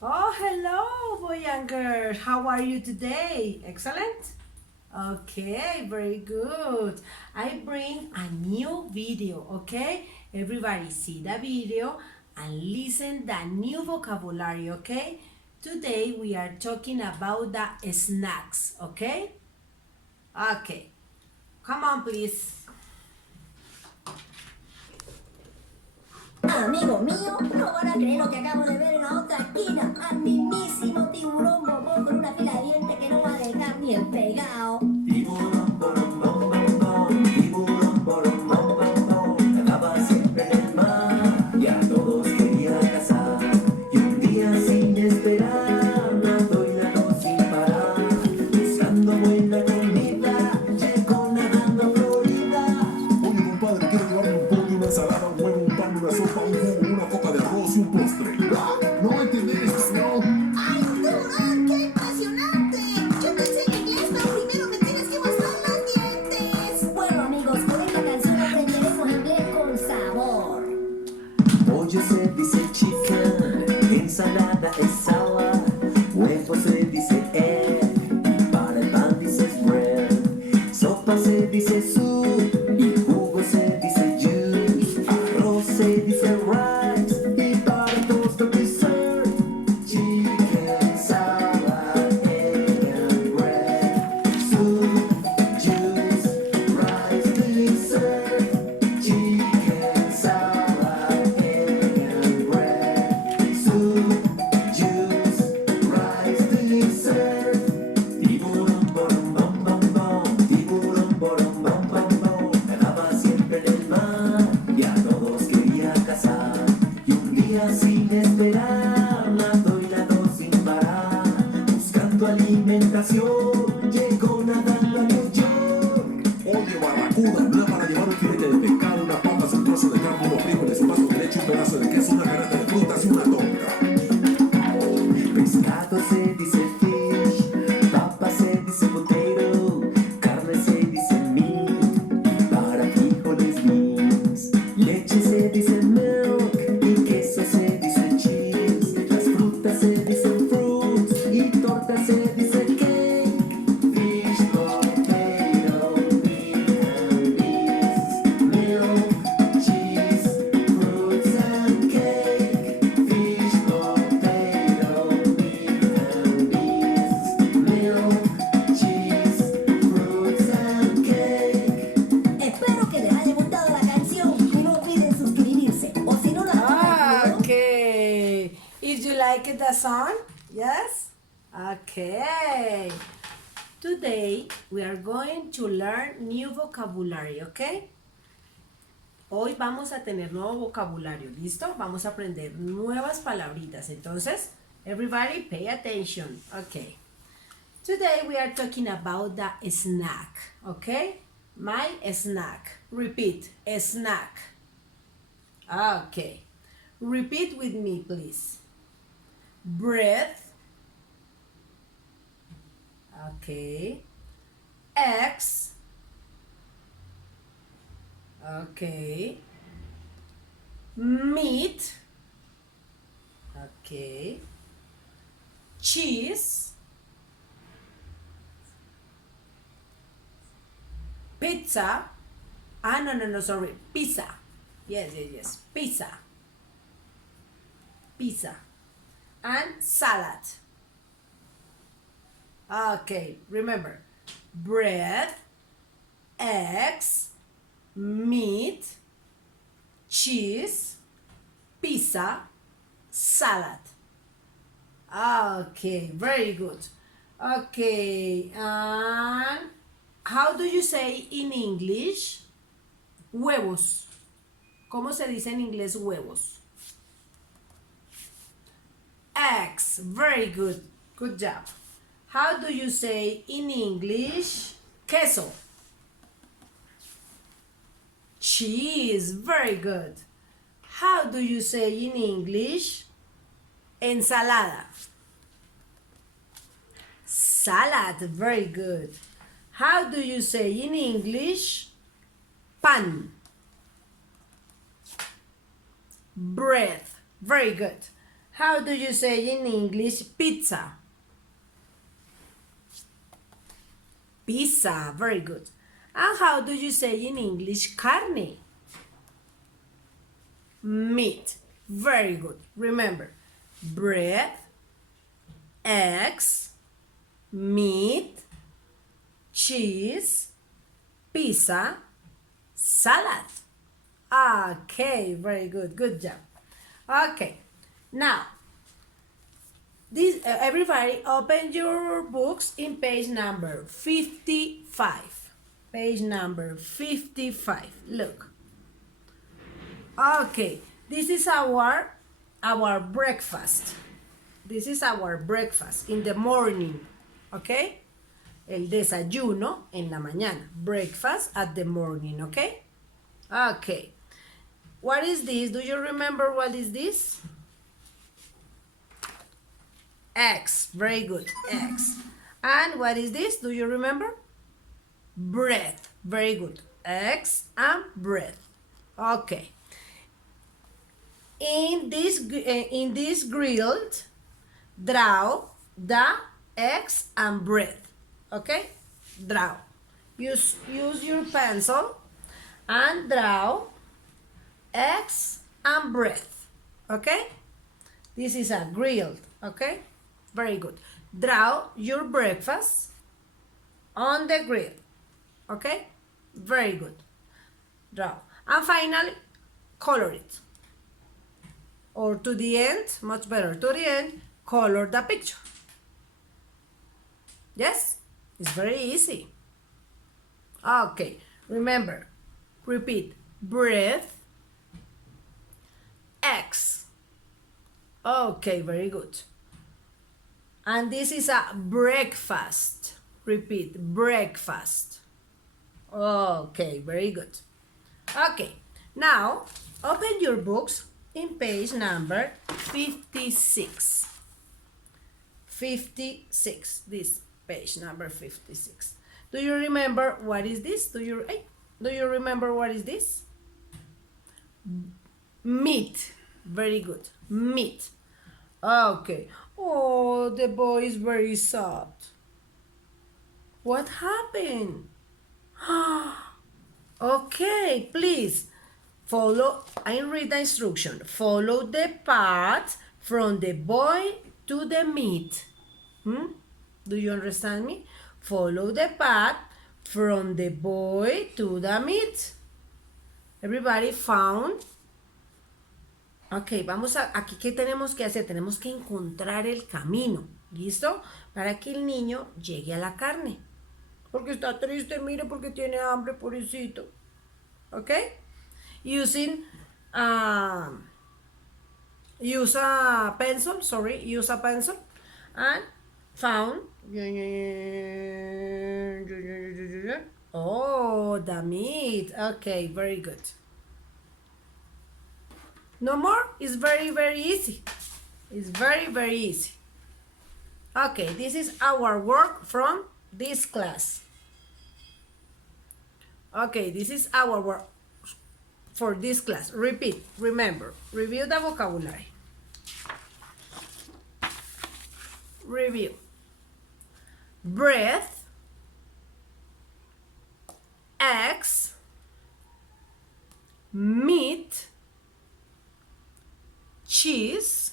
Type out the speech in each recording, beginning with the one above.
Oh, hello, boy and girl. How are you today? Excellent. Okay, very good. I bring a new video, okay? Everybody see the video and listen the new vocabulary, okay? Today we are talking about the snacks, okay? Okay. Come on, please. Amigo mío, no van a creer lo que acabo de ver en la otra esquina. Al mismísimo tiburón bombón con una fila de dientes que no va a dejar ni el pegado. Tiburón, borom, bom, bom, bom. Tiburón, borom, bom, bom, bom. Nadaba siempre en el mar y a todos quería cazar. Y un día sin esperar, nadó y nadó sin parar. Buscando buena comida, llegó nadando a Florida. Oye, compadre, quiero llevarme un pollo, una ensalada, un huevo, un pan, una sopa, un jugo, una coca de arroz y un postre. No va a entender español. ¡Ay, tiburón! ¡Qué impresionante! Yo te enseño inglés, pero primero me tienes que mostrar los dientes. Bueno, amigos, con esta canción aprenderemos inglés con sabor. Pollo se dice chicken, ensalada es salad, huevo se dice egg, para el pan dices bread, sopa se dice soup y jugo se dice juice, arroz se dice rice y para toast dessert, chicken, salad, egg and bread, soup, juice, rice, dessert, chicken, salad, egg and bread, soup, juice, rice, dessert. Tiburón, borom, bom, bom, bom. Tiburón, borom, bom, bom, bom. Nadaba siempre en el mar y a todos quería cazar. Y un día sin esperar, nadó y nadó sin parar. Buscando alimentación, llegó nadando a New York. Oye, barracuda, una para llevar un filete de pescado, unas papas, un trozo de carne, unos frijoles, un vaso de leche, un pedazo de queso, una canasta de frutas y una tonka. Pescado se dice fish, papa se dice potato, carne se dice meat, para frijoles beans, leche se dice milk y queso se dice cheese, las frutas se dicen fruits y torta se dice cake, fish, potato, bean and beans, milk, cheese, fruits and cake, fish, potato, bean and beans, milk, cheese, fruits and cake. Espero que les haya gustado la canción y no olviden suscribirse o si no la escuchan, Okay. If you like the song, yes? Okay. Today we are going to learn new vocabulary, okay? Hoy vamos a tener nuevo vocabulario, ¿listo? Vamos a aprender nuevas palabritas. Entonces, everybody pay attention. Okay. Today we are talking about the snack, okay? My snack. Repeat, snack. Okay. Repeat with me, please. Bread. Okay. Eggs. Okay. Meat. Okay. Cheese. Pizza. No, sorry. Pizza. Yes. Pizza. Pizza. And salad. Okay, remember. Bread, eggs, meat, cheese, pizza, salad. Okay, very good. Okay, and how do you say in English? Huevos. ¿Cómo se dice en inglés huevos? Eggs. Very good. Good job. How do you say in English queso? Cheese. Very good. How do you say in English ensalada? Salad. Very good. How do you say in English pan? Bread. Very good. How do you say in English pizza? Pizza, very good. And how do you say in English carne? Meat, very good. Remember, bread, eggs, meat, cheese, pizza, salad. Okay, very good. Good job. Okay, now, this everybody open your books in page number 55. Page number 55. Look. Okay, this is our breakfast. This is our breakfast in the morning. Okay? El desayuno en la mañana. Breakfast at the morning, okay? Okay. What is this? Do you remember what is this? Eggs. Very good. Eggs. And what is this? Do you remember? Bread. Very good. Eggs and bread. Okay. In this grilled, draw the eggs and bread. Okay? Draw. Use your pencil and draw eggs and bread. Okay? This is a grilled. Okay? Very good. Draw your breakfast on the grill. Okay? Very good. Draw. And finally, color it. Or to the end, much better, to the end, color the picture. Yes? It's very easy. Okay, remember, repeat, bread, eggs. Okay, very good. And this is a breakfast. Repeat, breakfast. Okay, very good. Okay, now open your books in page number 56. 56, this page number 56. Do you remember what is this? Do you remember what is this? Meat. Very good. Meat. Okay. Oh, the boy is very sad. What happened? Okay, please follow and read the instruction. Follow the path from the boy to the meat. Do you understand me? Follow the path from the boy to the meat. Everybody found? Ok, vamos a, aquí, ¿qué tenemos que hacer? Tenemos que encontrar el camino, ¿listo? Para que el niño llegue a la carne. Porque está triste, mire, porque tiene hambre, pobrecito. Ok? Using, use a pencil, and found, oh, the meat. Okay, very good. No more? It's very, very easy. It's very, very easy. Okay, this is our work from this class. Okay, this is our work for this class. Repeat, remember, review the vocabulary. Review. Bread, eggs, meat, cheese,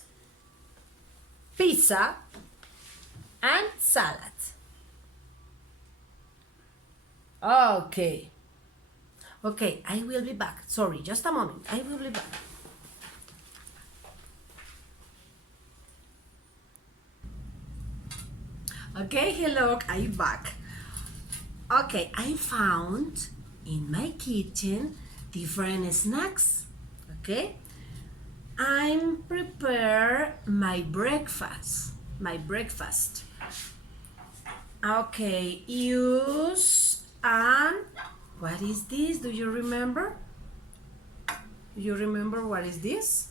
pizza, and salad. Okay. Okay, I will be back. Sorry, just a moment. I will be back. Okay, hello, I'm back. Okay, I found in my kitchen different snacks. Okay, I'm prepare my breakfast. Okay, use and what is this? Do you remember? Do you remember what is this?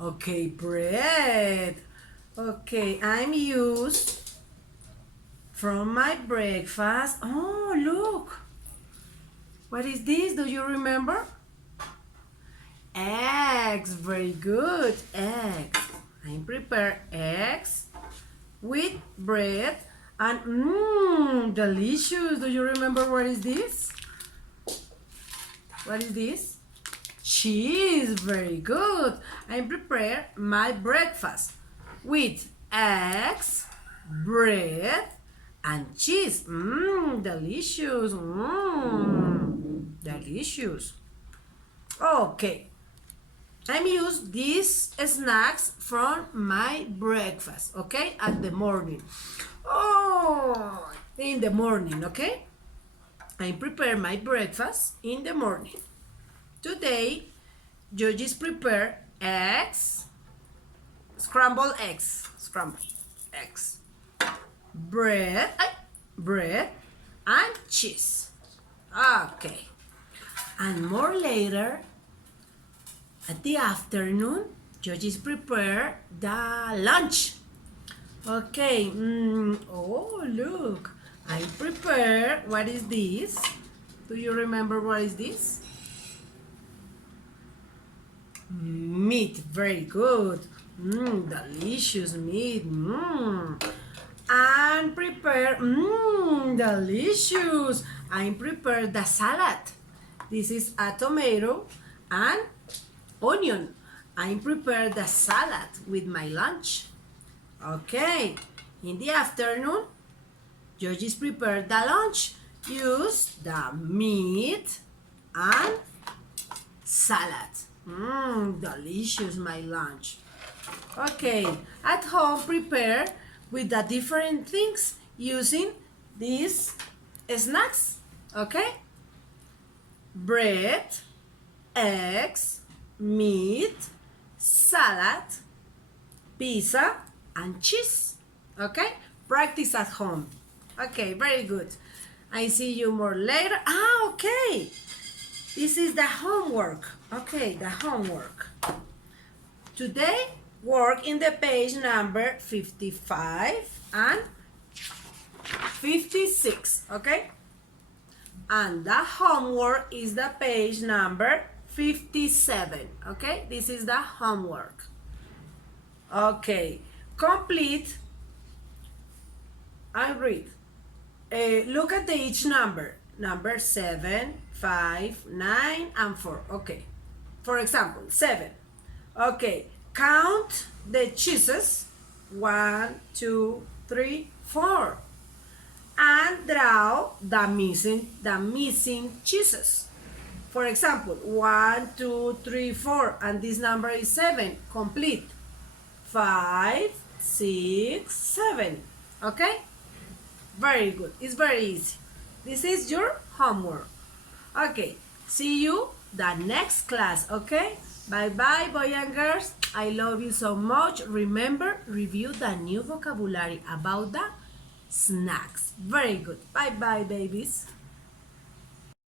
Okay, bread. Okay, I'm used from my breakfast. Oh, look. What is this? Do you remember? Eggs. Very good. Eggs. I prepare eggs with bread and delicious. Do you remember what is this? What is this? Cheese. Very good. I prepare my breakfast with eggs, bread, and cheese. Delicious. Delicious. Okay. I'm use these snacks from my breakfast, okay, at the morning. Oh, in the morning, okay? I prepare my breakfast in the morning. Today, Georgie's prepare eggs, scrambled eggs, bread, and cheese. Okay. And more later, at the afternoon, Georgie's prepare the lunch. Okay. Oh, look. I prepare, what is this? Do you remember what is this? Meat. Very good. Delicious meat. And prepare, delicious. I prepare the salad. This is a tomato and onion. I prepare the salad with my lunch. Okay. In the afternoon, Georgie's prepare the lunch. Use the meat and salad. Delicious my lunch. Okay. At home, prepare with the different things using these snacks. Okay. Bread, eggs, meat, salad, pizza, and cheese. Okay? Practice at home. Okay, very good. I see you more later. Okay. This is the homework. Okay, the homework. Today, work in the page number 55 and 56. Okay? And the homework is the page number 57. Okay, this is the homework. Okay, complete and read. Look at each number. Number 7, 5, 9, and 4. Okay, for example, 7. Okay, count the cheeses. 1, 2, 3, 4. And draw the missing cheeses. For example, 1, 2, 3, 4, and this number is 7. Complete. 5, 6, 7. Okay? Very good. It's very easy. This is your homework. Okay. See you the next class. Okay? Bye-bye, boys and girls. I love you so much. Remember, review the new vocabulary about the snacks. Very good. Bye-bye, babies.